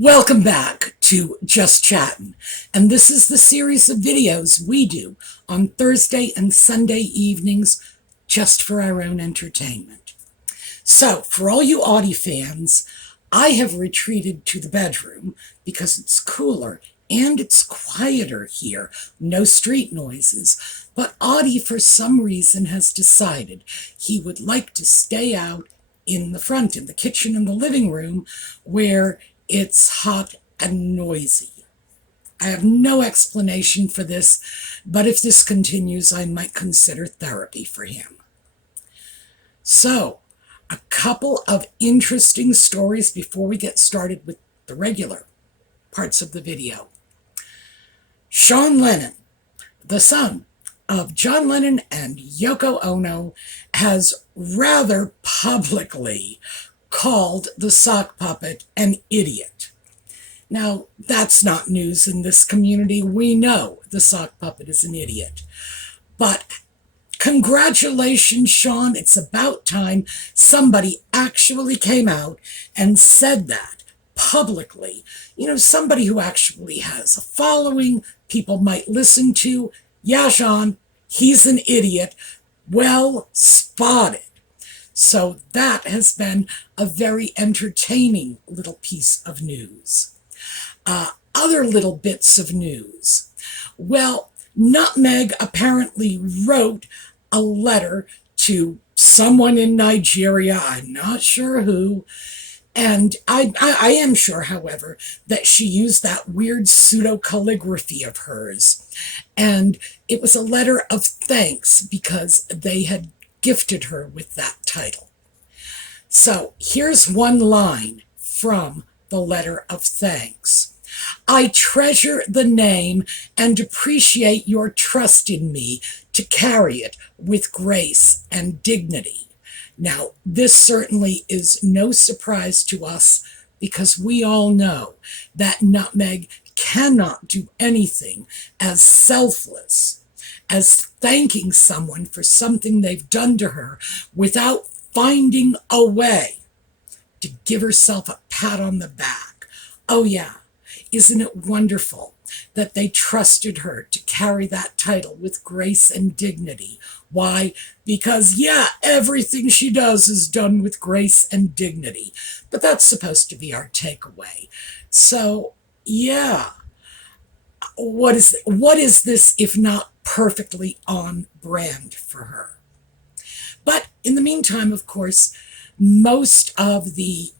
Welcome back to Just Chattin', and this is the series of videos we do on Thursday and Sunday evenings just for our own entertainment. So, for all you Audie fans, I have retreated to the bedroom because it's cooler and it's quieter here, no street noises, but Audie for some reason has decided he would like to stay out in the front, in the kitchen and the living room, where it's hot and noisy. I have no explanation for this, but if this continues, I might consider therapy for him. So, a couple of interesting stories before we get started with the regular parts of the video. Sean Lennon, the son of John Lennon and Yoko Ono, has rather publicly called the sock puppet an idiot. Now, that's not news in this community. We know the sock puppet is an idiot. But congratulations, Sean. It's about time somebody actually came out and said that publicly. You know, somebody who actually has a following, people might listen to. Yeah, Sean, he's an idiot. Well spotted. So that has been a very entertaining little piece of news. Other little bits of news. Well, Nutmeg apparently wrote a letter to someone in Nigeria, I'm not sure who, and I am sure, however, that she used that weird pseudo-calligraphy of hers. And it was a letter of thanks because they had gifted her with that title. So here's one line from the letter of thanks. I treasure the name and appreciate your trust in me to carry it with grace and dignity. Now, this certainly is no surprise to us because we all know that Nutmeg cannot do anything as selfless as thanking someone for something they've done to her without finding a way to give herself a pat on the back. Oh yeah, isn't it wonderful that they trusted her to carry that title with grace and dignity? Why? Because yeah, everything she does is done with grace and dignity. But that's supposed to be our takeaway. So yeah, what is this if not perfectly on brand for her? But in the meantime, of course, most of the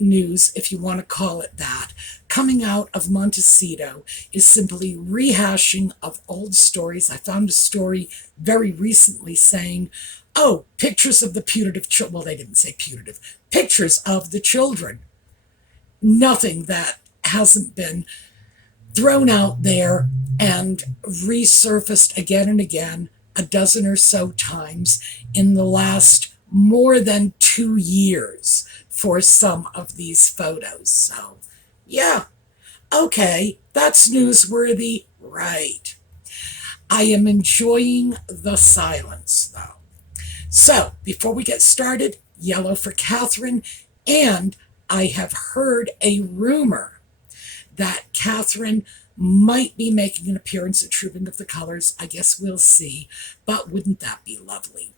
news, if you want to call it that, coming out of Montecito is simply rehashing of old stories. I found a story very recently saying, oh, pictures of the putative children. Well, they didn't say putative. Pictures of the children. Nothing that hasn't been thrown out there and resurfaced again and again a dozen or so times in the last more than 2 years for some of these photos. So, yeah, okay, that's newsworthy, right? I am enjoying the silence, though. So, before we get started, yellow for Catherine, and I have heard a rumor that Catherine might be making an appearance at Trooping of the Colors. I guess we'll see, but wouldn't that be lovely?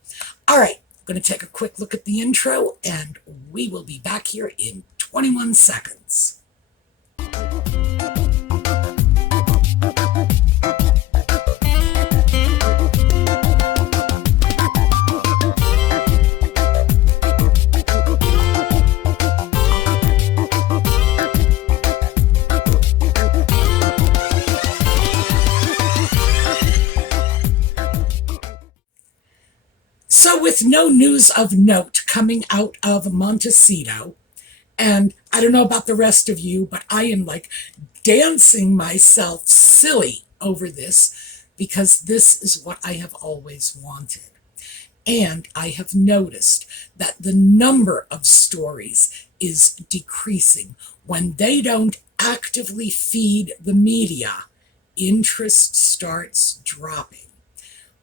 All right, I'm going to take a quick look at the intro, and we will be back here in 21 seconds. So with no news of note coming out of Montecito, and I don't know about the rest of you, but I am like dancing myself silly over this because this is what I have always wanted. And I have noticed that the number of stories is decreasing. When they don't actively feed the media, interest starts dropping,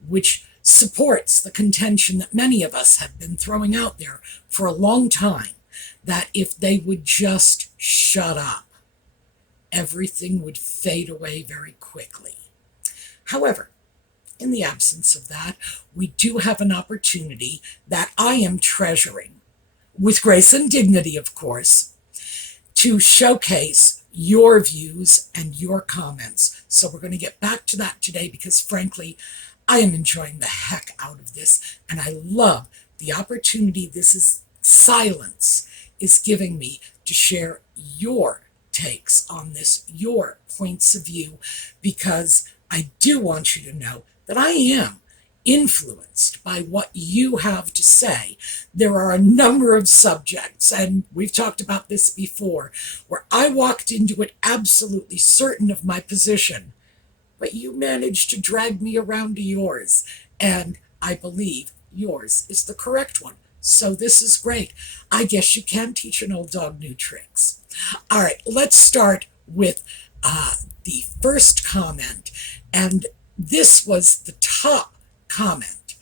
which supports the contention that many of us have been throwing out there for a long time, that if they would just shut up, everything would fade away very quickly. However, in the absence of that, we do have an opportunity that I am treasuring, with grace and dignity, of course, to showcase your views and your comments. So we're going to get back to that today because, frankly, I am enjoying the heck out of this, and I love the opportunity silence is giving me to share your takes on this, your points of view, because I do want you to know that I am influenced by what you have to say. There are a number of subjects, and we've talked about this before, where I walked into it absolutely certain of my position, but you managed to drag me around to yours, and I believe yours is the correct one. So this is great. I guess you can teach an old dog new tricks. All right, let's start with the first comment, and this was the top comment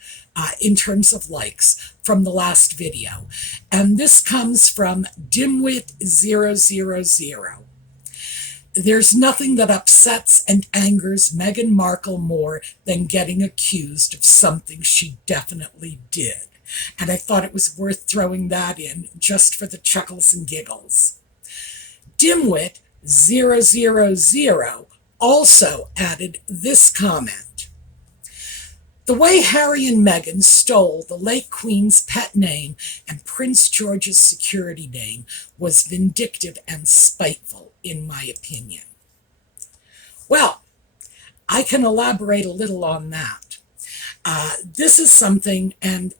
in terms of likes from the last video, and this comes from Dimwit000. There's nothing that upsets and angers Meghan Markle more than getting accused of something she definitely did. And I thought it was worth throwing that in just for the chuckles and giggles. Dimwit000 also added this comment. The way Harry and Meghan stole the late Queen's pet name and Prince George's security name was vindictive and spiteful, in my opinion. Well, I can elaborate a little on that. This is something, and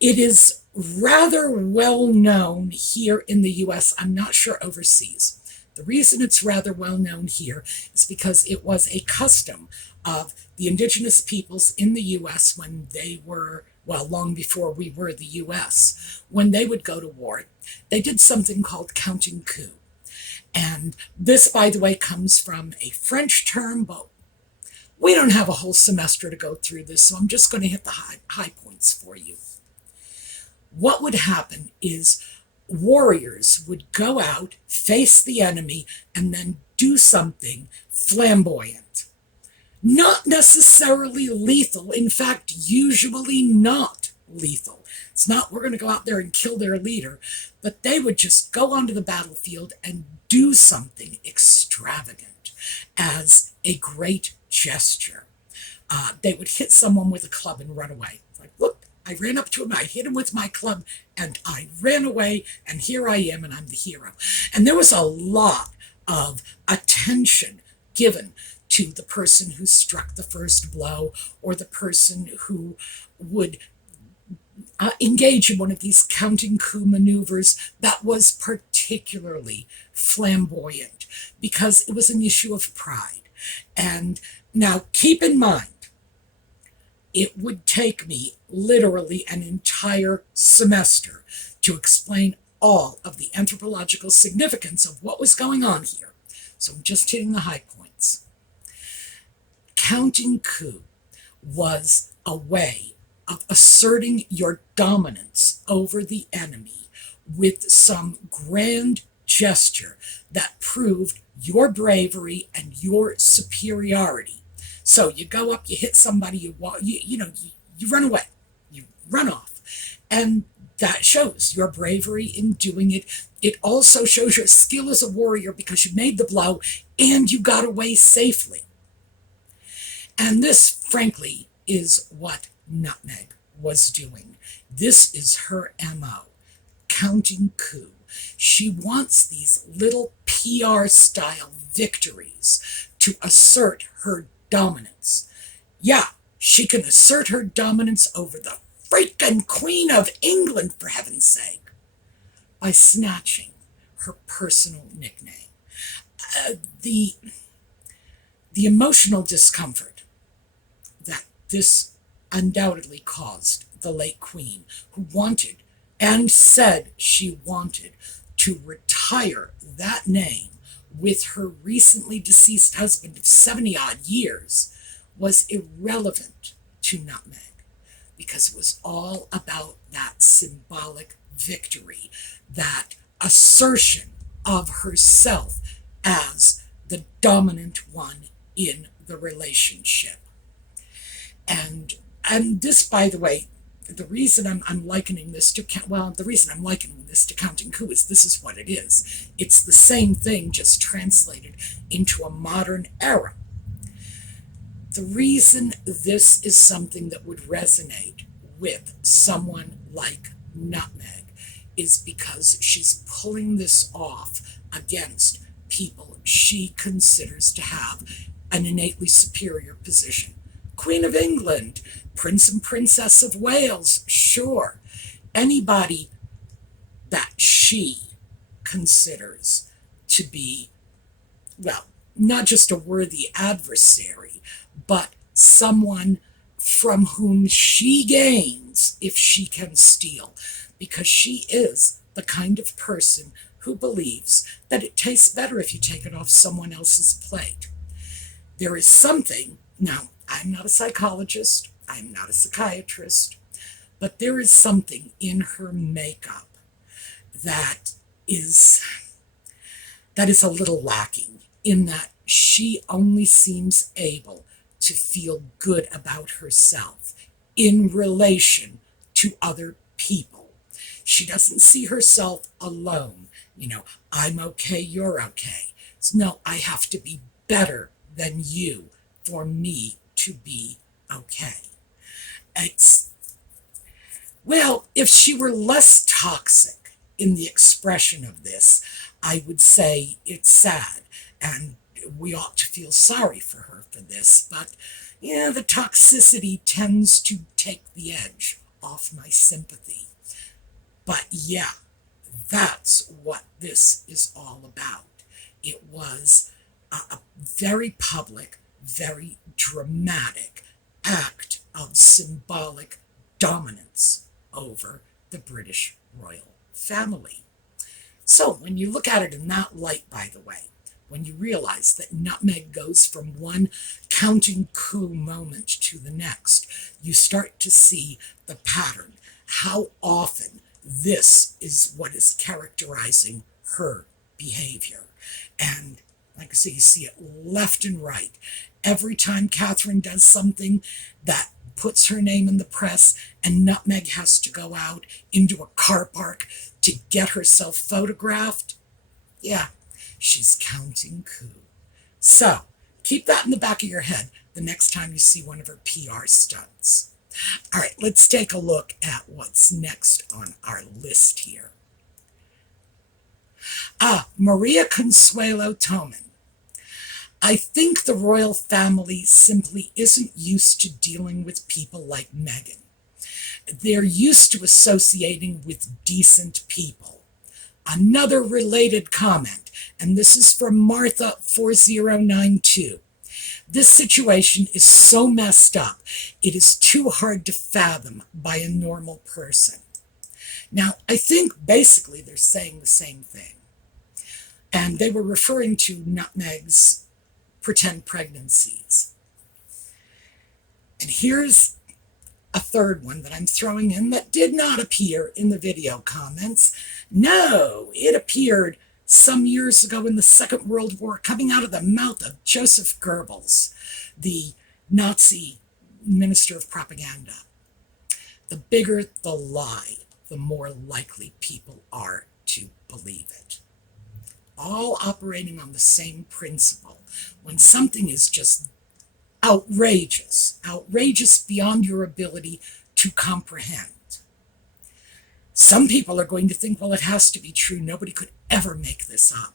it is rather well known here in the U.S. I'm not sure overseas. The reason it's rather well known here is because it was a custom of the indigenous peoples in the U.S. when they were, well, long before we were the U.S., when they would go to war, they did something called counting coup. And this, by the way, comes from a French term, but we don't have a whole semester to go through this, so I'm just going to hit the high points for you. What would happen is warriors would go out, face the enemy, and then do something flamboyant. Not necessarily lethal, in fact, usually not lethal. It's not, we're going to go out there and kill their leader, but they would just go onto the battlefield and do something extravagant as a great gesture. They would hit someone with a club and run away. Like, look, I ran up to him, I hit him with my club, and I ran away, and here I am, and I'm the hero. And there was a lot of attention given to the person who struck the first blow, or the person who would engage in one of these counting coup maneuvers that was particularly flamboyant, because it was an issue of pride. And now keep in mind, it would take me literally an entire semester to explain all of the anthropological significance of what was going on here. So I'm just hitting the high points. Counting coup was a way of asserting your dominance over the enemy with some grand gesture that proved your bravery and your superiority. So you go up, you hit somebody, you run away, you run off, and that shows your bravery in doing it. It also shows your skill as a warrior because you made the blow and you got away safely. And this, frankly, is what Nutmeg was doing. This is her MO, counting coup. She wants these little PR-style victories to assert her dominance. Yeah, she can assert her dominance over the freaking Queen of England, for heaven's sake, by snatching her personal nickname. The emotional discomfort that this undoubtedly caused the late Queen, who wanted and said she wanted to retire that name with her recently deceased husband of 70-odd years, was irrelevant to Nutmeg, because it was all about that symbolic victory, that assertion of herself as the dominant one in the relationship. And this, by the way, the reason I'm likening this to, well, the reason I'm likening this to Counting Coup is this is what it is. It's the same thing, just translated into a modern era. The reason this is something that would resonate with someone like Nutmeg is because she's pulling this off against people she considers to have an innately superior position. Queen of England, Prince and Princess of Wales, sure. Anybody that she considers to be, well, not just a worthy adversary, but someone from whom she gains if she can steal, because she is the kind of person who believes that it tastes better if you take it off someone else's plate. There is something, now, I'm not a psychologist, I'm not a psychiatrist, but there is something in her makeup that is a little lacking, in that she only seems able to feel good about herself in relation to other people. She doesn't see herself alone. I'm okay, you're okay. So, no, I have to be better than you for me to be okay. Well, if she were less toxic in the expression of this, I would say it's sad, and we ought to feel sorry for her for this, but the toxicity tends to take the edge off my sympathy. But yeah, that's what this is all about. It was a very public, very dramatic act of symbolic dominance over the British royal family. So when you look at it in that light, by the way, when you realize that Nutmeg goes from one Counting Coup moment to the next, you start to see the pattern, how often this is what is characterizing her behavior. And like I say, you see it left and right. Every time Catherine does something that puts her name in the press and Nutmeg has to go out into a car park to get herself photographed, yeah, she's counting coup. So keep that in the back of your head the next time you see one of her PR stunts. All right, let's take a look at what's next on our list here. Maria Consuelo Toman. I think the royal family simply isn't used to dealing with people like Meghan. They're used to associating with decent people. Another related comment, and this is from Martha4092. This situation is so messed up, it is too hard to fathom by a normal person. Now, I think basically they're saying the same thing. And they were referring to Nutmeg's pretend pregnancies. And here's a third one that I'm throwing in that did not appear in the video comments. No, it appeared some years ago in the Second World War, coming out of the mouth of Joseph Goebbels, the Nazi minister of propaganda. The bigger the lie, the more likely people are to believe it. All operating on the same principle. When something is just outrageous beyond your ability to comprehend, some people are going to think, well, it has to be true. Nobody could ever make this up.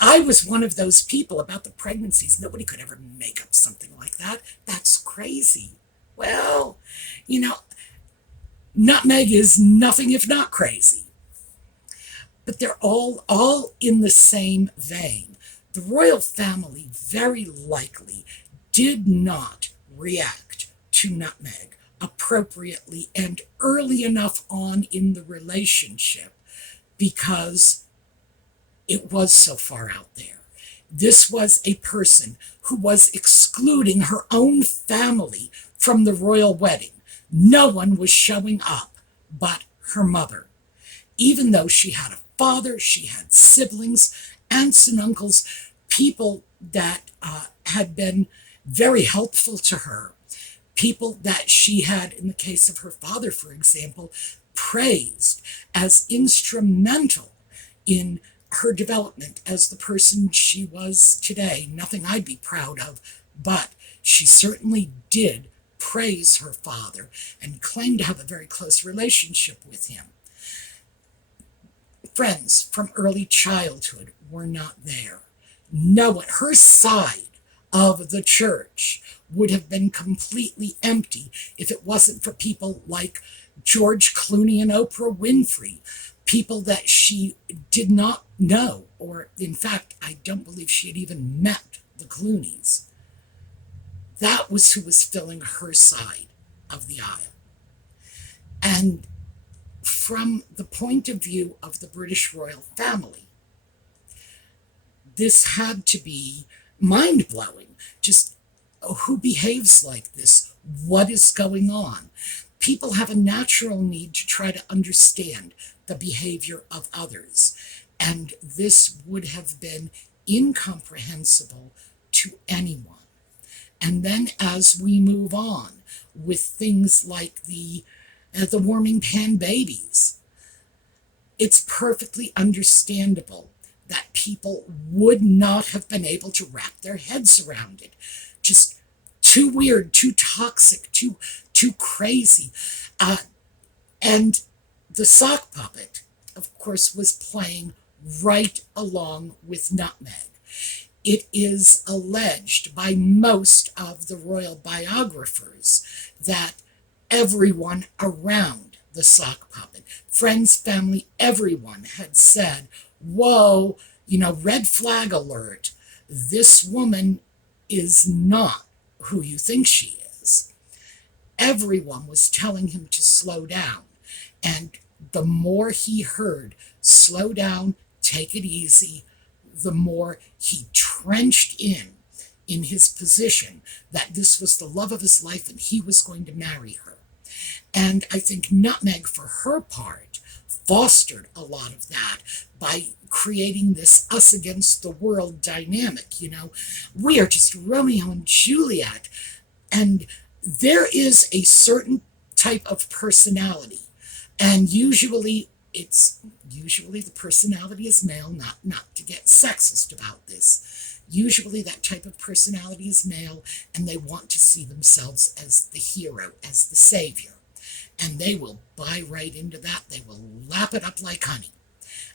I was one of those people about the pregnancies. Nobody could ever make up something like that. That's crazy. Well, Nutmeg is nothing if not crazy. But they're all in the same vein. The royal family very likely did not react to Nutmeg appropriately and early enough on in the relationship because it was so far out there. This was a person who was excluding her own family from the royal wedding. No one was showing up but her mother. even though she had a father, she had siblings, aunts and uncles, people that had been very helpful to her, people that she had, in the case of her father, for example, praised as instrumental in her development as the person she was today. Nothing I'd be proud of, but she certainly did praise her father and claimed to have a very close relationship with him. Friends from early childhood were not there. No one, her side of the church would have been completely empty if it wasn't for people like George Clooney and Oprah Winfrey, people that she did not know, or in fact, I don't believe she had even met the Clooneys. That was who was filling her side of the aisle. And from the point of view of the British royal family, this had to be mind-blowing. Just who behaves like this? What is going on? People have a natural need to try to understand the behavior of others, and this would have been incomprehensible to anyone. And then as we move on with things like the warming pan babies, it's perfectly understandable that people would not have been able to wrap their heads around it. Just too weird, too toxic, too crazy. And the sock puppet, of course, was playing right along with Nutmeg. It is alleged by most of the royal biographers that everyone around the sock puppet, friends, family, everyone had said, whoa, red flag alert. This woman is not who you think she is. Everyone was telling him to slow down. And the more he heard, slow down, take it easy, the more he trenched in his position that this was the love of his life and he was going to marry her. And I think Nutmeg, for her part, fostered a lot of that by creating this us against the world dynamic. We are just Romeo and Juliet. And there is a certain type of personality. And usually the personality is male, not to get sexist about this. Usually that type of personality is male, and they want to see themselves as the hero, as the savior. And they will buy right into that. They will lap it up like honey.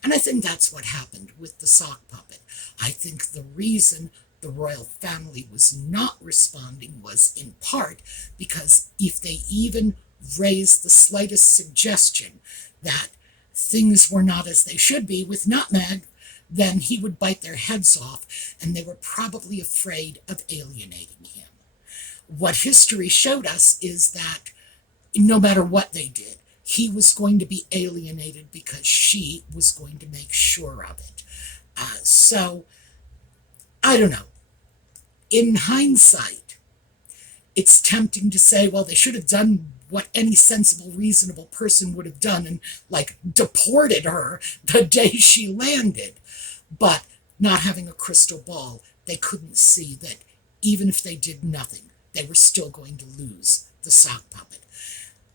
And I think that's what happened with the sock puppet. I think the reason the royal family was not responding was in part because if they even raised the slightest suggestion that things were not as they should be with Nutmeg, then he would bite their heads off, and they were probably afraid of alienating him. What history showed us is that no matter what they did, he was going to be alienated because she was going to make sure of it. So, I don't know. In hindsight, it's tempting to say, well, they should have done what any sensible, reasonable person would have done and, deported her the day she landed. But not having a crystal ball, they couldn't see that even if they did nothing, they were still going to lose the sock puppet.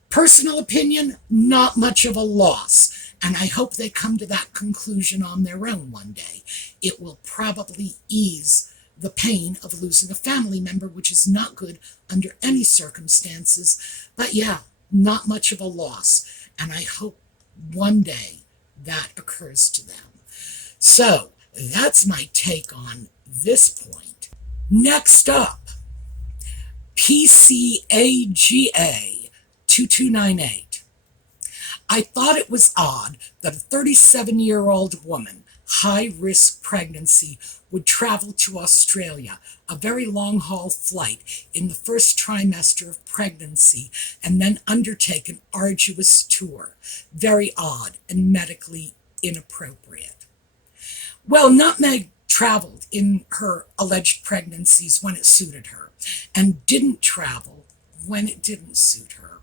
Personal opinion, not much of a loss, and I hope they come to that conclusion on their own one day. It will probably ease the pain of losing a family member, which is not good under any circumstances. But yeah, not much of a loss, and I hope one day that occurs to them. So that's my take on this point. Next up, PCAGA 2298. I thought it was odd that a 37-year-old woman, high-risk pregnancy, would travel to Australia, a very long-haul flight, in the first trimester of pregnancy, and then undertake an arduous tour. Very odd and medically inappropriate. Well, Nutmeg traveled in her alleged pregnancies when it suited her, and didn't travel when it didn't suit her.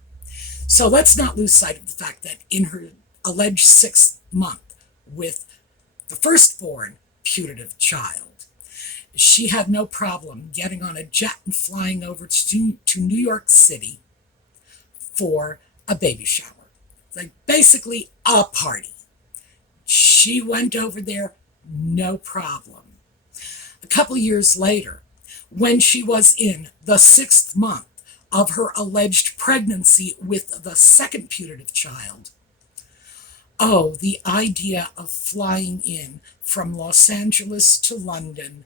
So let's not lose sight of the fact that in her alleged 6th month with the firstborn putative child. She had no problem getting on a jet and flying over to New York City for a baby shower. Like basically a party. She went over there, no problem. A couple years later, when she was in the 6th month of her alleged pregnancy with the second putative child, oh, the idea of flying in from Los Angeles to London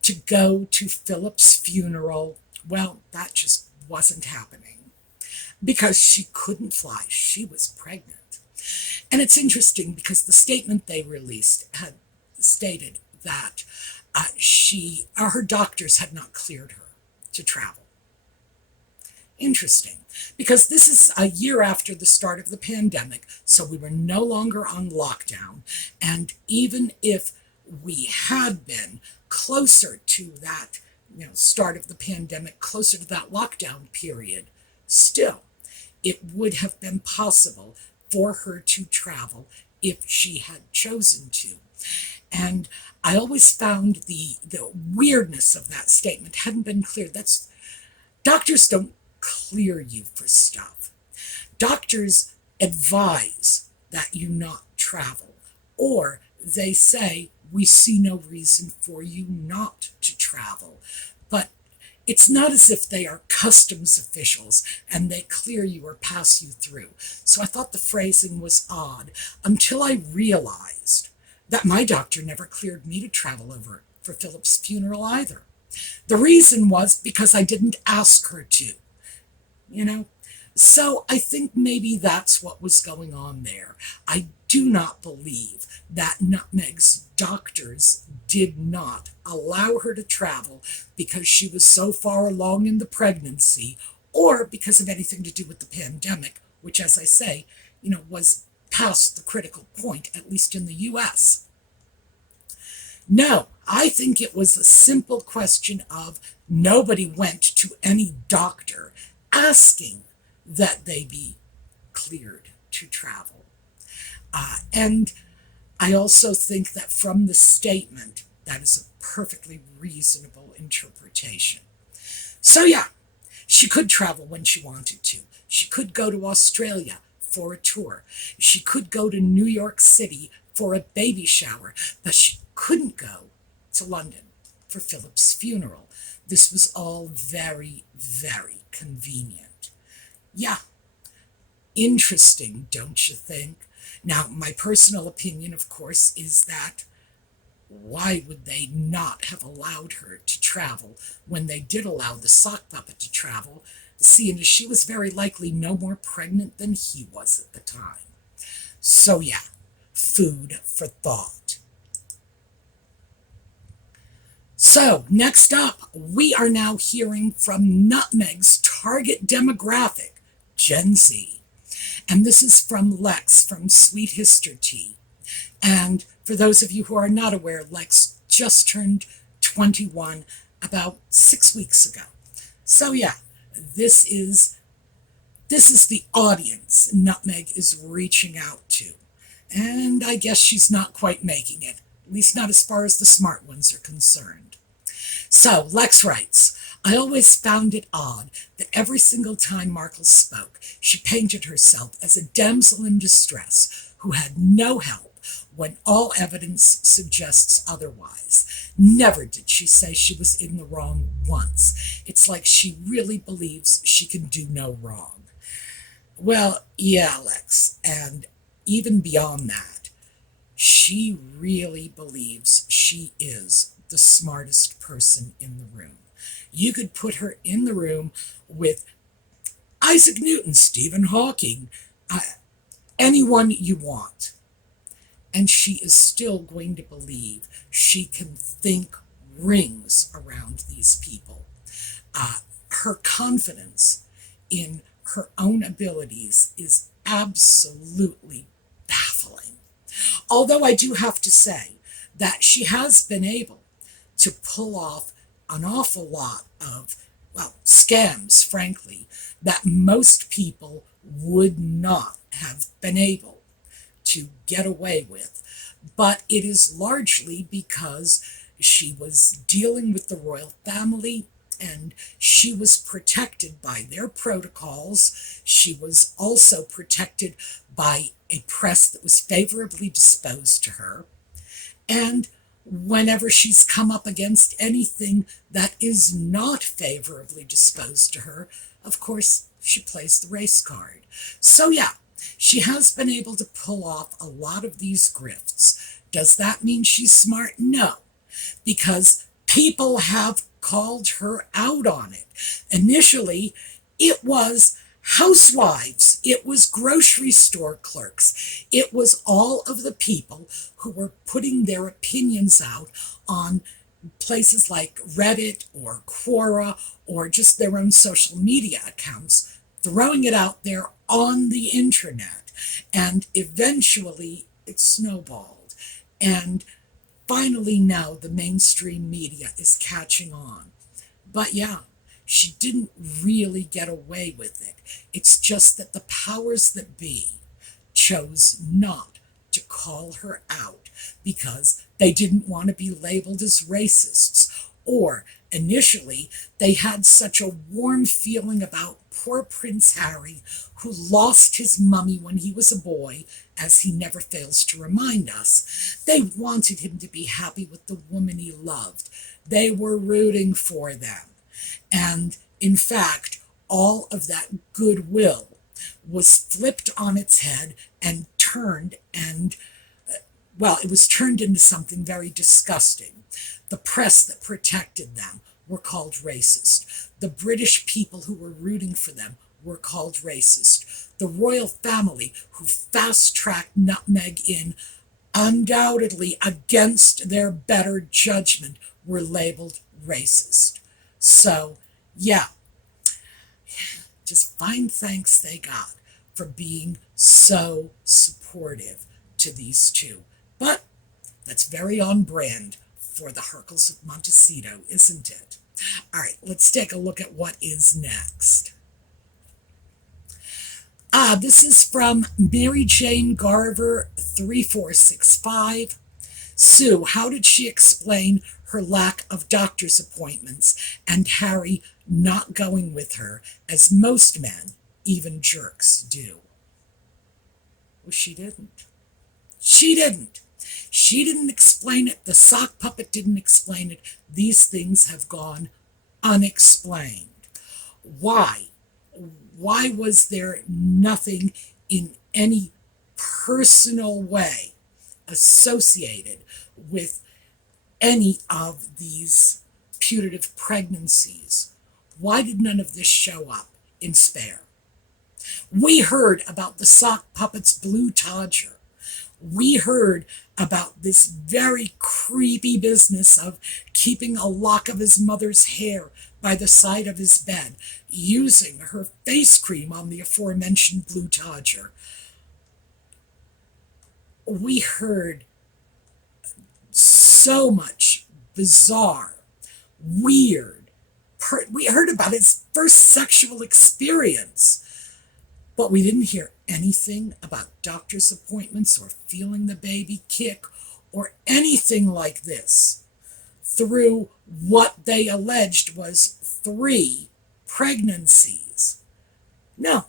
to go to Philip's funeral, well, that just wasn't happening because she couldn't fly. She was pregnant. And it's interesting because the statement they released had stated that her doctors had not cleared her to travel. Interesting, because this is a year after the start of the pandemic, so we were no longer on lockdown. And even if we had been closer to that, start of the pandemic, closer to that lockdown period, still, it would have been possible for her to travel if she had chosen to. And I always found the weirdness of that statement hadn't been cleared. Doctors don't clear you for stuff. Doctors advise that you not travel, or they say, we see no reason for you not to travel. But it's not as if they are customs officials and they clear you or pass you through. So I thought the phrasing was odd until I realized that my doctor never cleared me to travel over for Philip's funeral either. The reason was because I didn't ask her to, So I think maybe that's what was going on there. I do not believe that Nutmeg's doctors did not allow her to travel because she was so far along in the pregnancy or because of anything to do with the pandemic, which, as I say, was past the critical point, at least in the U.S. No, I think it was a simple question of nobody went to any doctor asking that they be cleared to travel. And I also think that from the statement, that is a perfectly reasonable interpretation. So yeah, she could travel when she wanted to. She could go to Australia for a tour. She could go to New York City for a baby shower, but she couldn't go to London for Philip's funeral. This was all very, very convenient. Yeah, interesting, don't you think? Now, my personal opinion, of course, is that why would they not have allowed her to travel when they did allow the sock puppet to travel, seeing as she was very likely no more pregnant than he was at the time? So yeah, food for thought. So next up, we are now hearing from Nutmeg's target demographic, Gen Z. And this is from Lex from Sweet History Tea. And for those of you who are not aware, Lex just turned 21 about 6 weeks ago. So yeah, this is the audience Nutmeg is reaching out to. And I guess she's not quite making it, at least not as far as the smart ones are concerned. So Lex writes, I always found it odd that every single time Markle spoke, she painted herself as a damsel in distress who had no help when all evidence suggests otherwise. Never did she say she was in the wrong once. It's like she really believes she can do no wrong. Well, yeah, Lex, and even beyond that, she really believes she is the smartest person in the room. You could put her in the room with Isaac Newton, Stephen Hawking, anyone you want. And she is still going to believe she can think rings around these people. Her confidence in her own abilities is absolutely baffling. Although I do have to say that she has been able to pull off an awful lot of, scams, frankly, that most people would not have been able to get away with. But it is largely because she was dealing with the royal family and she was protected by their protocols. She was also protected by a press that was favorably disposed to her. And whenever she's come up against anything that is not favorably disposed to her, of course, she plays the race card. So yeah, she has been able to pull off a lot of these grifts. Does that mean she's smart? No, because people have called her out on it. Initially, it was housewives, it was grocery store clerks, it was all of the people who were putting their opinions out on places like Reddit or Quora or just their own social media accounts, throwing it out there on the internet. And eventually it snowballed. And finally now the mainstream media is catching on. But yeah, she didn't really get away with it. It's just that the powers that be chose not to call her out because they didn't want to be labeled as racists, or initially they had such a warm feeling about poor Prince Harry, who lost his mummy when he was a boy, as he never fails to remind us. They wanted him to be happy with the woman he loved. They were rooting for them. And in fact, all of that goodwill was flipped on its head and turned well, it was turned into something very disgusting. The press that protected them were called racist. The British people who were rooting for them were called racist. The royal family who fast-tracked Nutmeg in undoubtedly against their better judgment were labeled racist. So, yeah, just fine thanks they got for being so supportive to these two. But that's very on brand for the Hercles of Montecito, isn't it? All right, let's take a look at what is next. This is from Mary Jane Garver 3465. Sue, how did she explain her lack of doctor's appointments and Harry not going with her, as most men, even jerks, do? Well, she didn't. She didn't. She didn't explain it. The sock puppet didn't explain it. These things have gone unexplained. Why? Why was there nothing in any personal way associated with any of these putative pregnancies? Why did none of this show up in Spare? We heard about the sock puppet's blue todger. We heard about this very creepy business of keeping a lock of his mother's hair by the side of his bed, using her face cream on the aforementioned blue todger. We heard so much bizarre, weird. We heard about his first sexual experience, but we didn't hear anything about doctor's appointments or feeling the baby kick or anything like this, through what they alleged was 3 pregnancies. No.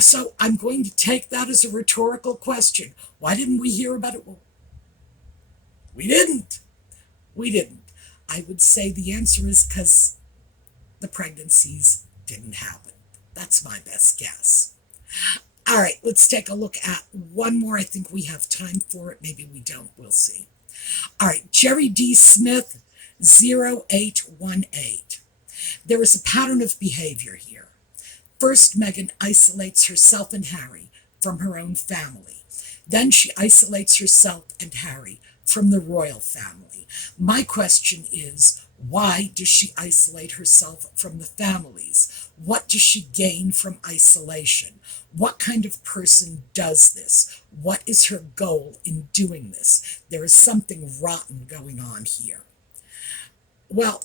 So I'm going to take that as a rhetorical question. Why didn't we hear about it? Well, we didn't. We didn't. I would say the answer is because the pregnancies didn't happen. That's my best guess. All right, let's take a look at one more. I think we have time for it. Maybe we don't. We'll see. All right, Jerry D. Smith, 0818. There is a pattern of behavior here. First, Meghan isolates herself and Harry from her own family. Then she isolates herself and Harry from the royal family. My question is, why does she isolate herself from the families? What does she gain from isolation? What kind of person does this? What is her goal in doing this? There is something rotten going on here. Well,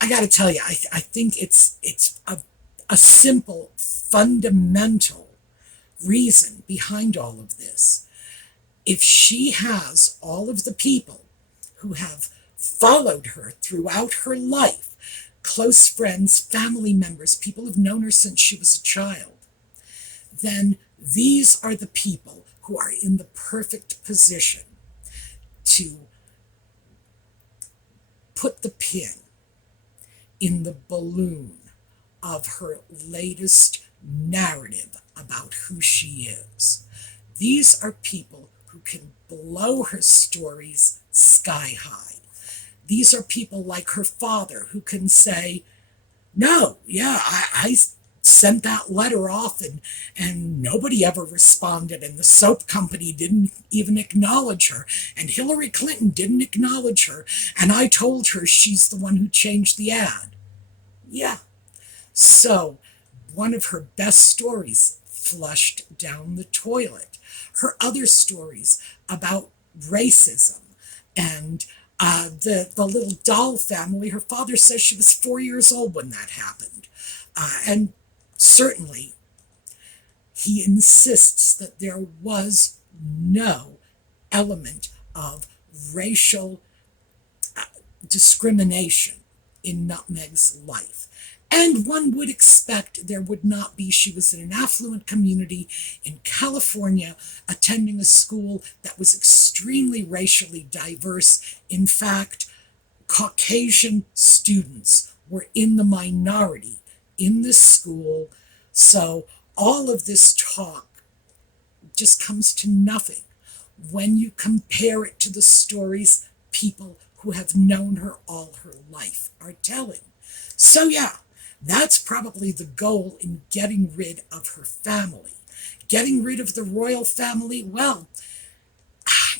I got to tell you, I think it's a simple, fundamental reason behind all of this. If she has all of the people who have followed her throughout her life, close friends, family members, people who've known her since she was a child, then these are the people who are in the perfect position to put the pin in the balloon of her latest narrative about who she is. These are people who can blow her stories sky high. These are people like her father who can say, no, yeah, I sent that letter off and nobody ever responded, and the soap company didn't even acknowledge her, and Hillary Clinton didn't acknowledge her, and I told her she's the one who changed the ad. Yeah. So one of her best stories flushed down the toilet. Her other stories about racism and the little doll family, her father says she was 4 years old when that happened. And certainly he insists that there was no element of racial discrimination in Nutmeg's life. And one would expect there would not be. She was in an affluent community in California, attending a school that was extremely racially diverse. In fact, Caucasian students were in the minority in this school. So all of this talk just comes to nothing when you compare it to the stories people who have known her all her life are telling. So yeah, that's probably the goal in getting rid of her family. Getting rid of the royal family, well,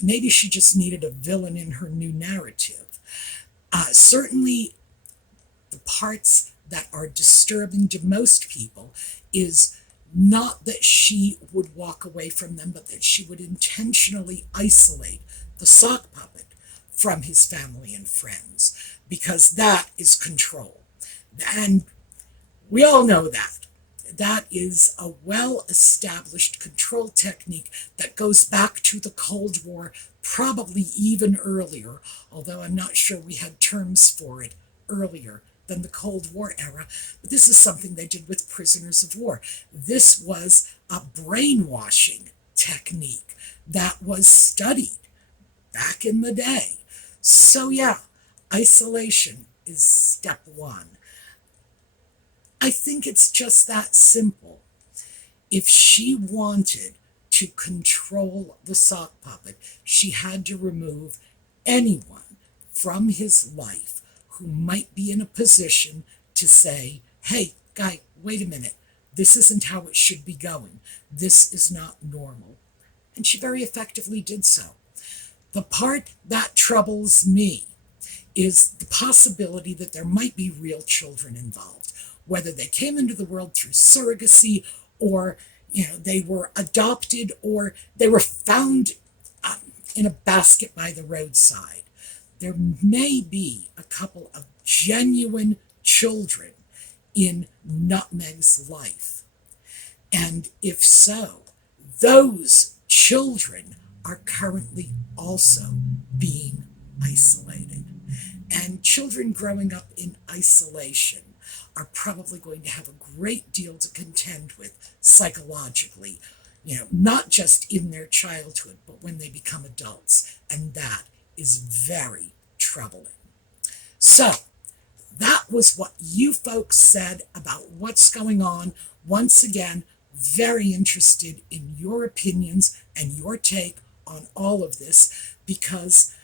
maybe she just needed a villain in her new narrative. Certainly, the parts that are disturbing to most people is not that she would walk away from them, but that she would intentionally isolate the sock puppet from his family and friends, because that is control. And we all know that. That is a well-established control technique that goes back to the Cold War, probably even earlier, although I'm not sure we had terms for it earlier than the Cold War era. But this is something they did with prisoners of war. This was a brainwashing technique that was studied back in the day. So yeah, isolation is step one. I think it's just that simple. If she wanted to control the sock puppet, she had to remove anyone from his life who might be in a position to say, hey, guy, wait a minute. This isn't how it should be going. This is not normal. And she very effectively did so. The part that troubles me is the possibility that there might be real children involved, whether they came into the world through surrogacy, or they were adopted, or they were found in a basket by the roadside. There may be a couple of genuine children in Nutmeg's life. And if so, those children are currently also being isolated. And children growing up in isolation are probably going to have a great deal to contend with psychologically, not just in their childhood, but when they become adults. And that is very troubling. So that was what you folks said about what's going on. Once again, very interested in your opinions and your take on all of this, because,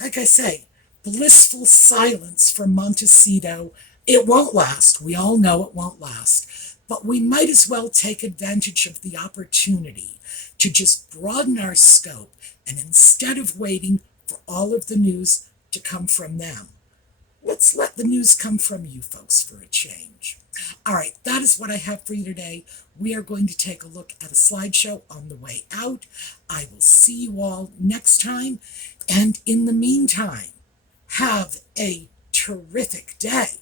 like I say, blissful silence for Montecito. It won't last. We all know it won't last. But we might as well take advantage of the opportunity to just broaden our scope, and instead of waiting for all of the news to come from them, let's let the news come from you folks for a change. All right, that is what I have for you today. We are going to take a look at a slideshow on the way out. I will see you all next time. And in the meantime, have a terrific day.